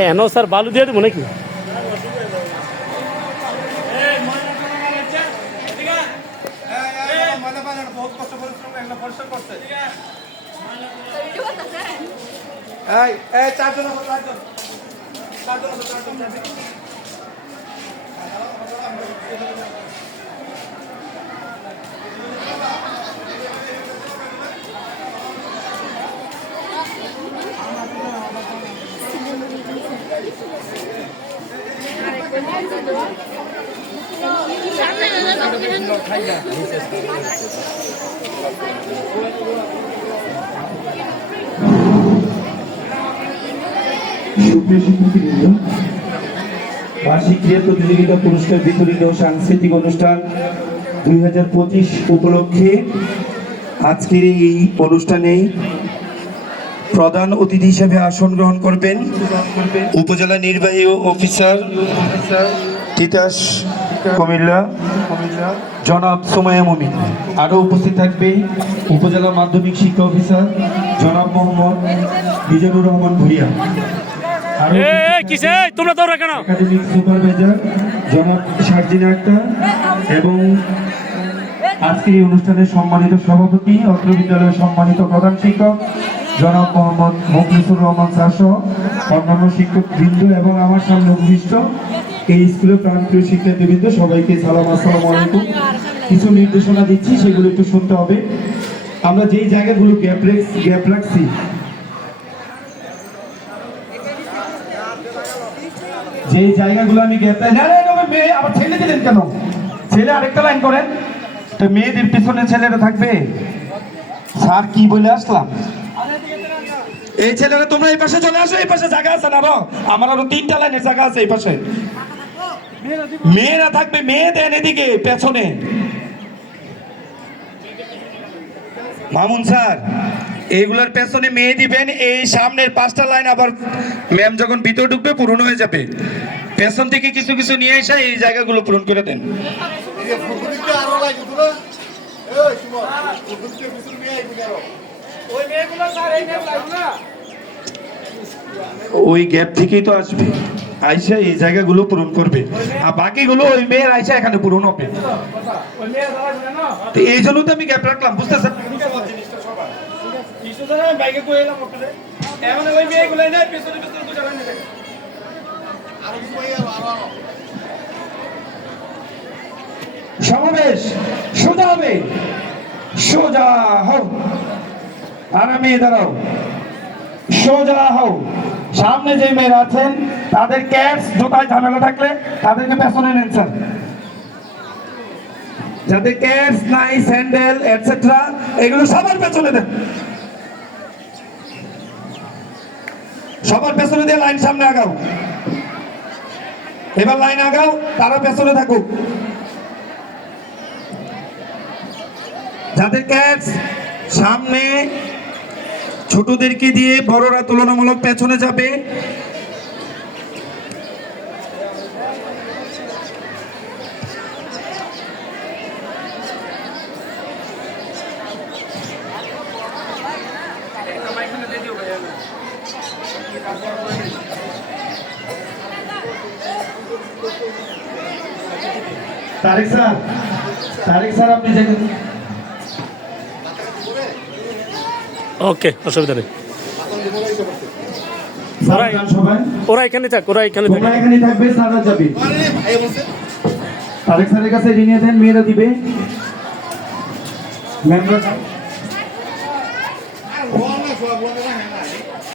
এনো স্যার বালু দিয়ে দেবো নাকি? চারজন আছে, চারজন চারজন আছে, চারজন, চারজন। বার্ষিক ক্রীড়া প্রতিযোগিতা পুরস্কার বিতরিত সাংস্কৃতিক অনুষ্ঠান দুই হাজার পঁচিশ উপলক্ষে আজকের এই অনুষ্ঠানে প্রধান অতিথি হিসেবে আসন গ্রহণ করবেন উপজেলা নির্বাহী অফিসার তিতাস কুমিল্লা জনাব সোমায়া মমিন। আরও উপস্থিত থাকবে উপজেলা মাধ্যমিক শিক্ষা অফিসার জনাব মোহাম্মদ মিজানুর রহমান এই, তোমরা দৌড়া কেন? একাডেমিক সুপারভাইজার জনাব সার্জিনা আক্তার এবং আজকের এই অনুষ্ঠানের সম্মানিত সভাপতি অত্র বিদ্যালয়ের সম্মানিত প্রধান শিক্ষক জনাব মোহাম্মদ মখলিসুর রহমান স্যার সহ অন্যান্য শিক্ষক বৃন্দ এবং আমার সামনে উপবিষ্ট এই স্কুলের প্রাণপ্রিয় শিক্ষার্থীবৃন্দ সবাইকে সালাম আসসালামু আলাইকুম কিছু নির্দেশনা দিচ্ছি সেগুলো একটু শুনতে হবে আমরা যেই জায়গাগুলো গ্যাপ গ্যাপ রাখছি যেই জায়গাগুলো আমি গ্যাপ না, আবার ছেলে দিলেন কেন ছেলে আরেকটা লাইন করেন তো মেয়েদের পিছনে ছেলেরা থাকবে? স্যার, কি বলে আসলাম? এই ছেলেরা, তোমরা এই পাশে চলে আসো, এই পাশে জায়গা আছে না আমার আরও তিনটা লাইনের জায়গা আছে এই পাশে। মেয়েরা থাকবে, মেয়ে দেন এদিকে, পেছনে। মামুন স্যার, এইগুলোর পেছনে মেয়ে দিবেন, এই সামনের পাঁচটা লাইন আবার ম্যাম যখন ভিতরে ঢুকবে পূরণ হয়ে যাবে। পেছন থেকে কিছু কিছু নিয়ে এসে এই জায়গাগুলো পূরণ করে দেন। ওই গ্যাপ থেকেই তো আসবে। আইসা এই জায়গাগুলো পূরণ করবে। আর বাকিগুলো ওই মেয়ের আইসা এখানে পূরণ হবে। তো এই জন্য তো আমি গ্যাপ রাখলাম বুঝতেছেন? এমন ওই মেয়েগুলো পেছনে পেছনে দুটো লাইন নেবে সমাবেশ, সোজা হবে। সোজা হও। আরামে দাঁড়াও। সোজা হও। সামনে যে মেয়েরা আছেন, তাদের ক্যাপস জোতায় ঝামেলা থাকলে তাদেরকে পেছনে নেন স্যার যাদের ক্যাপস নাই স্যান্ডেল এটসেট্রা এগুলো সবার পেছনে দেন। সবার পেছনে দিয়ে লাইন সামনে আগাও। এবার লাইন আগাও, তারা পেছনে থাকুক। যাদের ক্যাটস সামনে ছোটদেরকে দিয়ে বড়রা তুলনামূলক পেছনে যাবে। তারেক স্যার তারেক স্যার আপনি যে ওকে অসুবিধা নেই। ওরা এখানে থাক ওরা এখানে থাক। এখানে থাকবে সারা যাবে। তারেক স্যারের কাছে ঋণে দেন মেয়েরা দিবে। ম্যামরা